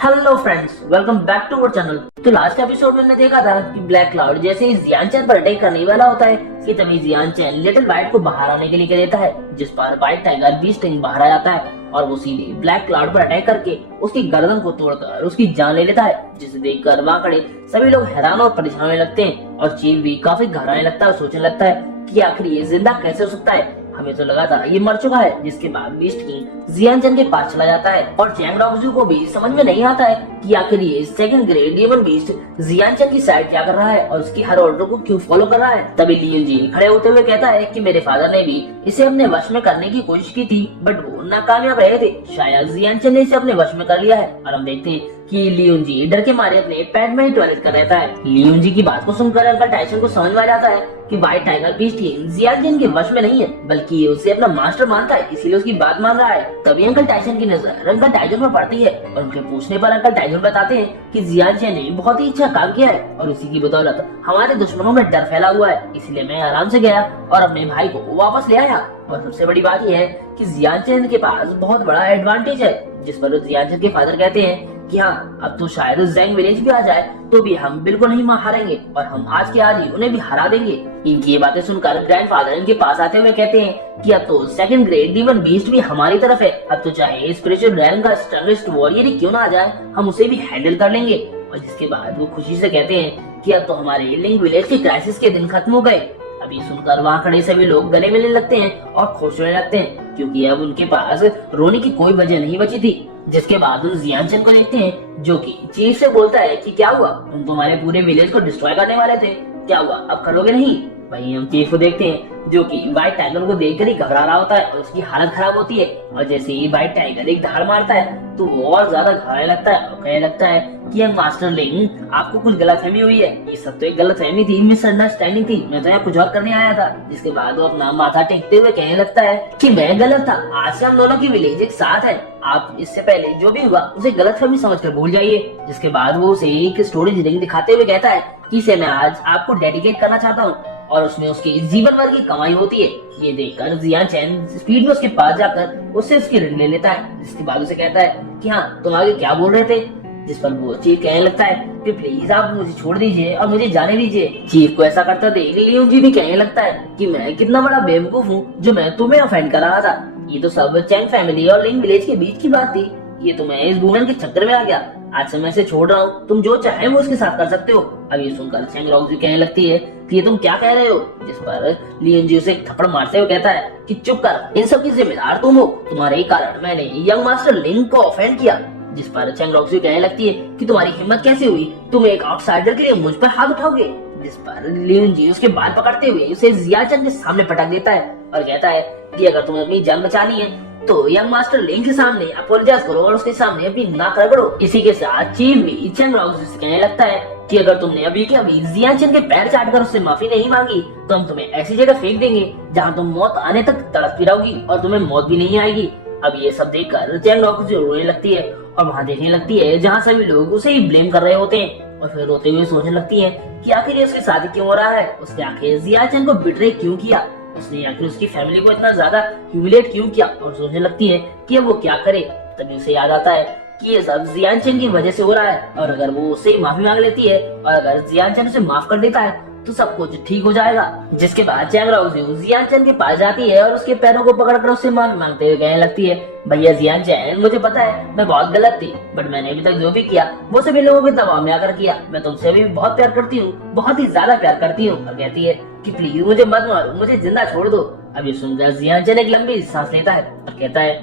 Hello friends, welcome back to our channel. तो last episode में हमने देखा था कि ब्लैक क्लाउड जैसे ही जियानचैन पर अटैक करने वाला होता है कि तभी जियानचैन लिटिल व्हाइट को बाहर आने के लिए कह देता है, जिस पर व्हाइट टाइगर बीस्ट किंग बाहर आ जाता है और वो सीधे ब्लैक क्लाउड पर अटैक करके उसकी गर्दन को तोड़कर उसकी जान ले लेता है, जिसे देखकर वहाँ खड़े सभी लोग हैरान और परेशान होने लगते हैं और चीफ भी काफी घबराने लगता है और सोचने लगता है कि आखिर ये जिंदा कैसे हो सकता है। हमें तो लगा था ये मर चुका है। जिसके बाद बीस्ट किंग जियानचैन के पास चला जाता है और चैंग रॉक्सू को भी समझ में नहीं आता है कि आखिर ये सेकंड ग्रेड डेमन बीस्ट जियानचैन की साइड क्या कर रहा है और उसकी हर ऑर्डर को क्यों फॉलो कर रहा है। तभी लियन जी खड़े होते हुए कहता है कि मेरे फादर ने भी इसे अपने वश में करने की कोशिश की थी, बट वो नाकामयाब रहे थे। शायद जियानचैन ने इसे अपने वश में कर लिया है। और हम देखते हैं कि लियोन जी डर के मारे अपने पैड में ही टॉयलेट कर रहता है। लियोन जी की बात को सुनकर अंकल टाइसन को समझ में आ जाता है कि व्हाइट टाइगर बीस्ट किंग जियानचैन के वश में नहीं है, बल्कि उसे अपना मास्टर मानता है, इसीलिए उसकी बात मान रहा है। तभी अंकल टाइसन की नजर अंकल टाइसन पर पड़ती है और उनके पूछने पर अंकल टाइसन बताते हैं कि जियानचैन ने बहुत ही अच्छा काम किया है और उसी की बदौलत हमारे दुश्मनों में डर फैला हुआ है, इसलिए मैं आराम से गया और अपने भाई को वापस ले आया। और सबसे बड़ी बात यह है कि जियानचैन के पास बहुत बड़ा एडवांटेज है, जिस पर जियानचैन के फादर कहते हैं कि हाँ, अब तो शायद ज़ेंग विलेज भी आ जाए तो भी हम बिल्कुल नहीं हारेंगे और हम आज के आज ही उन्हें भी हरा देंगे। इनकी ये बातें सुनकर ग्रैंडफादर इनके पास आते हुए कहते हैं कि अब तो सेकंड ग्रेड डीमन बीस्ट भी हमारी तरफ है, अब तो चाहे स्पिरिचुअल रैंक का स्ट्रॉन्गेस्ट वॉरियर ही क्यों ना आ जाए, हम उसे भी हैंडल कर लेंगे। और जिसके बाद वो खुशी से कहते हैं कि अब तो हमारे लिंग विलेज के क्राइसिस के दिन खत्म हो गए। अभी सुनकर वहाँ खड़े सभी लोग गले मिलने लगते हैं और खुश होने लगते हैं, क्योंकि अब उनके पास रोने की कोई वजह नहीं बची थी। जिसके बाद उन जियानचैन को देखते हैं जो कि चीफ से बोलता है कि क्या हुआ, तुम तुम्हारे पूरे विलेज को डिस्ट्रॉय करने वाले थे, क्या हुआ, अब करोगे नहीं। वहीं हम चीफ को देखते हैं जो कि व्हाइट टाइगर को देखकर ही घबरा रहा होता है और उसकी हालत खराब होती है। और जैसे ही व्हाइट टाइगर एक धाड़ मारता है तो वो और ज्यादा घबराने लगता है और कहने लगता है कि मास्टर लिंग, आपको कुछ गलतफहमी हुई है, ये सब तो एक गलतफहमी थी, मिसअंडरस्टैंडिंग थी, मैं तो यहाँ कुछ और करने आया था। जिसके बाद वो अपना माथा टेकते हुए कहने लगता है कि मैं गलत था, आज से हम दोनों की विलेज एक साथ है, आप इससे पहले जो भी हुआ उसे गलतफहमी समझकर भूल जाइए। जिसके बाद वो उसे एक स्टोरेज रिंग दिखाते हुए कहता है कि इसे मैं आज आपको डेडिकेट करना चाहता हूँ और उसमें उसकी जीवन भर की कमाई होती है। ये देखकर जियानचैन स्पीड में उसके पास जाकर उससे उसकी रिंग ले लेता है। जिसके बाद उसे कहता है कि हाँ, तुम आगे क्या बोल रहे थे। जिस पर वो चीफ कहने लगता है कि प्लीज आप मुझे छोड़ दीजिए और मुझे जाने दीजिए। चीफ को ऐसा करता देख लियोन जी भी कहने लगता है कि मैं कितना बड़ा बेवकूफ हूँ जो मैं तुम्हें ऑफेंड कर रहा था, ये तो सब चैंग फैमिली और लिंग विलेज के बीच की बात थी, ये तो मैं इस वुमन के चक्कर में आ गया, आज से मैं इसे छोड़ रहा हूँ, तुम जो चाहे वो उसके साथ कर सकते हो। अब ये सुनकर चैंग रॉक्सू कहने लगती है कि ये तुम क्या कह रहे हो। जिस पर लियन जी उसे एक थप्पड़ मारते हुए कहता है कि चुप कर, इन सब की जिम्मेदार तुम हो, तुम्हारे ही कारण मैंने यंग मास्टर लिंग को ऑफेंड किया। जिस पर चैंग रॉक्सू कहने लगती है कि तुम्हारी हिम्मत कैसे हुई, तुम एक आउटसाइडर के लिए मुझ पर हाथ उठाओगे। जिस पर लियन जी उसके बाल पकड़ते हुए उसे जियानचैन के सामने पटक देता है और कहता है कि अगर तुम्हें अपनी जान बचानी है तो यंग मास्टर लिंग के सामने अपोलोजाइज करो और उसके सामने अपनी नाक रगड़ो। इसी के साथ चीफ भी चैंग रॉक्सू से कहने लगता है कि अगर तुमने अभी के अभी जियानचैन के पैर चाटकर उससे माफी नहीं मांगी तो हम तुम्हें ऐसी जगह फेंक देंगे जहाँ तुम मौत आने तक तड़पती रहोगी और तुम्हें मौत भी नहीं आएगी। अब ये सब देखकर चैंग रॉक्सू रोने लगती है और वहाँ देखने लगती है जहाँ सभी लोग उसे ही ब्लेम कर रहे होते हैं और फिर रोते हुए सोचने लगती है कि आखिर ये उसके साथ क्यों हो रहा है, उसने आखिर जियानचैन को बिट्रे क्यों किया, उसने आखिर उसकी फैमिली को इतना ज्यादा ह्यूमिलेट क्यों किया। और सोचने लगती है कि अब वो क्या करे। तभी उसे याद आता है कि ये सब जियानचैन की वजह से हो रहा है और अगर वो उससे माफी मांग लेती है और अगर जियानचैन उसे माफ कर देता है तो सब कुछ ठीक हो जाएगा। जिसके बाद चैंग रॉक्सू जियानचैन के पास जाती है और उसके पैरों को पकड़कर उससे माफी मांगते हुए कहने लगती है, भैया जियानचैन, मुझे पता है मैं बहुत गलत थी, बट मैंने अभी तक जो भी किया वो सभी लोगों के दबाव में आकर किया, मैं तुमसे भी बहुत प्यार करती हूँ, बहुत ही ज्यादा प्यार करती हूँ। और कहती है कि प्लीज मुझे मत मारो, मुझे जिंदा छोड़ दो। अब ये सुनकर जियानचैन एक लंबी सांस लेता है और कहता है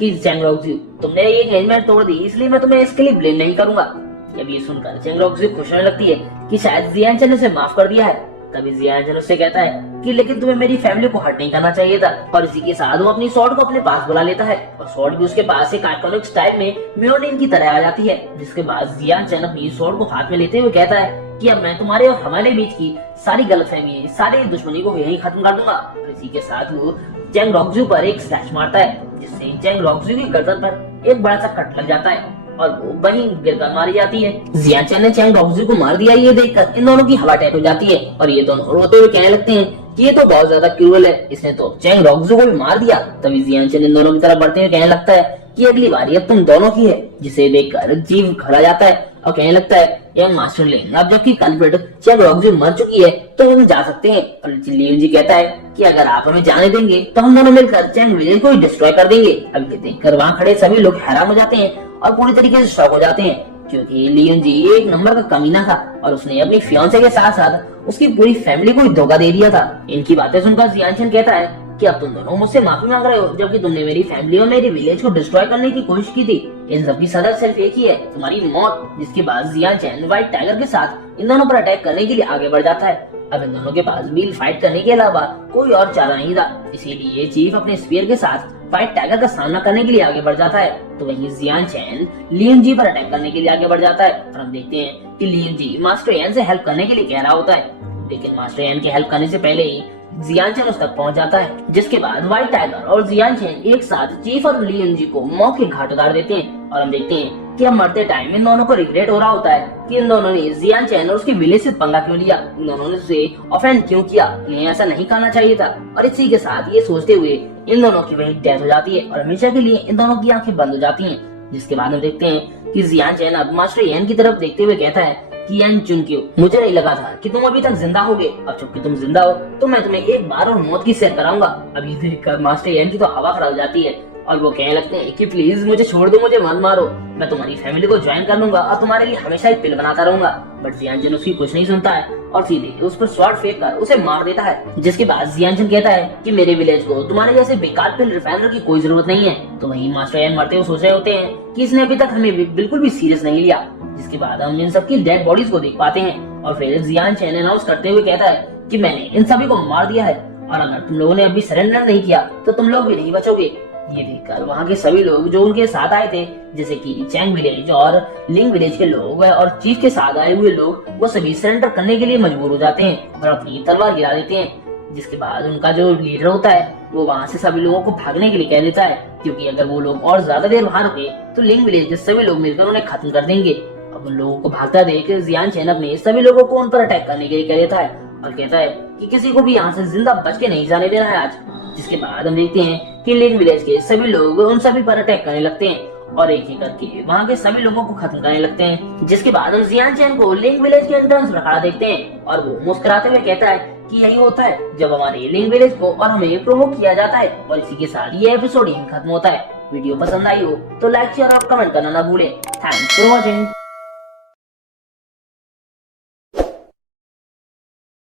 कि चैंग रॉक्सू, तुमने ये एंगेजमेंट तोड़ दी, इसलिए मैं तुम्हें इसके लिए ब्लेम नहीं करूंगा। जब ये सुनकर चैंग रॉक्सू खुश होने लगती है कि शायद जियानचैन ने उसे माफ कर दिया है। तभी जियानचैन उससे कहता है कि लेकिन तुम्हें मेरी फैमिली को हर्ट नहीं करना चाहिए था। और इसी के साथ वो अपनी स्वॉर्ड को अपने पास बुला लेता है और स्वॉर्ड भी उसके पास एक आइकॉनिक टाइप में म्योनिल की तरह आ जाती है। जिसके बाद जियानचैन अपनी स्वॉर्ड को हाथ में लेते हुए कहता है कि अब मैं तुम्हारे और हमारे बीच की सारी गलतफहमी, सारी दुश्मनी को यहीं खत्म कर दूंगा। और इसी के साथ वो चैंग रॉक्सू पर एक स्लैश मारता है, जिससे चैंग रॉक्सू की गर्दन पर एक बड़ा सा कट लग जाता है और वो वहीं गिरकर मारी जाती है। जियानचैन ने चैंग रॉक्सू को मार दिया ये देखकर इन दोनों की हवा टाइट हो जाती है और ये दोनों रोते हुए कहने लगते हैं कि ये तो बहुत ज्यादा क्रूअल है, इसने तो चैंग रॉक्सू को भी मार दिया। तभी जियानचैन इन दोनों की तरफ बढ़ते हुए कहने लगता है कि अगली बारी अब तुम दोनों की है, जिसे देखकर जीव खड़ा जाता है और कहने लगता है यंग मास्टर लिन, अब जबकि कल्प्रिट चेंग रोकजू मर चुकी है तो हम जा सकते हैं। और लियन जी कहता है कि अगर आप हमें जाने देंगे तो हम दोनों मिलकर चेंग विलेज को डिस्ट्रॉय कर देंगे। अब ये देखकर वहाँ खड़े सभी लोग हैरान हो जाते हैं और पूरी तरीके से शॉक हो जाते हैं, क्योंकि लियन जी एक नंबर का कमीना था और उसने अपनी फियांसे के साथ साथ उसकी पूरी फैमिली को धोखा दे दिया था। इनकी बातें सुनकर जियांचन कहता है कि अब तुम दोनों मुझसे माफी मांग रहे हो, जबकि तुमने मेरी फैमिली और मेरी विलेज को डिस्ट्रॉय करने की कोशिश की थी। इन सब की सजा सिर्फ एक ही है, तुम्हारी मौत। जिसके बाद जियांचन व्हाइट टाइगर के साथ इन दोनों पर अटैक करने के लिए आगे बढ़ जाता है। अब इन दोनों के पास भी फाइट करने के अलावा कोई और चारा नहीं था, इसीलिए चीफ अपने स्पीयर के साथ व्हाइट टाइगर का सामना करने के लिए आगे बढ़ जाता है। तो वहीं जियांचन लियन जी पर अटैक करने के लिए आगे बढ़ जाता है और हम देखते हैं कि लियन जी मास्टर यान से हेल्प करने के लिए कह रहा होता है, लेकिन मास्टर यान की हेल्प करने से पहले ही जियांचन उस तक पहुंच जाता है। जिसके बाद व्हाइट टाइगर और जियांचन एक साथ चीफ और लियन जी को मौत के घाट उतार देते हैं और हम देखते हैं कि अब मरते टाइम इन दोनों को रिग्रेट हो रहा होता है कि इन दोनों ने जियांचन और उसके विलेज से पंगा क्यों लिया, इन दोनों ने उसे ऑफेंड क्यों किया, इन्हें ऐसा नहीं करना चाहिए था। और इसी के साथ ये सोचते हुए इन दोनों की वही डेथ हो जाती है और हमेशा के लिए इन दोनों की आंखें बंद हो जाती हैं। जिसके बाद हम देखते हैं कि जियांचन अब मास्टर यान की तरफ देखते हुए कहता है कि यान चुनक्यो, मुझे नहीं लगा था कि तुम अभी तक जिंदा होगे। अब चूंकि तुम जिंदा हो तो मैं तुम्हें एक बार और मौत की सैर कराऊंगा। अब ये देखकर मास्टर यान की तो हवा खड़ा हो जाती है और वो कहने लगते हैं कि प्लीज मुझे छोड़ दो, मुझे मत मारो, मैं तुम्हारी फैमिली को ज्वाइन कर लूंगा और तुम्हारे लिए हमेशा एक पिल बनाता रहूंगा। बट जियांचन उसकी कुछ नहीं सुनता है और सीधे उस पर स्वॉर्ड फेंक कर उसे मार देता है। जिसके बाद जियांचन कहता है कि मेरे विलेज को तुम्हारे जैसे बेकार पिल रिफाइनर की कोई जरूरत नहीं है। तो वहीं मास्टर यान मरते हुए सोच रहे होते हैं कि इसने अभी तक हमें बिल्कुल भी सीरियस नहीं लिया। जिसके बाद हम इन सबकी डेड बॉडीज को देख पाते हैं और फिर जियांचन अनाउंस करते हुए कहता है कि मैंने इन सभी को मार दिया है और अगर तुम लोगों ने अभी सरेंडर नहीं किया तो तुम लोग भी नहीं बचोगे। ये देखकर वहाँ के सभी लोग जो उनके साथ आए थे, जैसे कि चैंग विलेज और लिंग विलेज के लोग और चीफ के साथ आए हुए लोग, वो सभी सरेंडर करने के लिए मजबूर हो जाते हैं और अपनी तलवार गिरा देते हैं। जिसके बाद उनका जो लीडर होता है वो वहाँ से सभी लोगों को भागने के लिए कह देता है, क्योंकि अगर वो लोग और ज्यादा देर वहाँ रुके तो लिंग विलेज के सभी लोग मिलकर उन्हें खत्म कर देंगे। अब उन लोगों को भागता देख जियांचन अपने सभी लोगों को उन पर अटैक करने के लिए कह देता है और कहता है कि किसी को भी यहाँ से जिंदा बच के नहीं जाने देना है आज। जिसके बाद हम देखते हैं कि लिंग विलेज के सभी लोग उन सभी पर अटैक करने लगते हैं और एक एक करके वहाँ के सभी लोगों को खत्म करने लगते हैं। जिसके बाद हम जियांचन को लिंग विलेज के एंट्रेंस पर खड़ा देखते हैं और वो मुस्कुराते हुए कहता है कि यही होता है जब हमारे लिंग विलेज को और हमें प्रोवोक किया जाता है। और इसी के साथ ये एपिसोड यहीं खत्म होता है। वीडियो पसंद आई हो तो लाइक शेयर और कमेंट करना ना भूलें। Thanks for watching.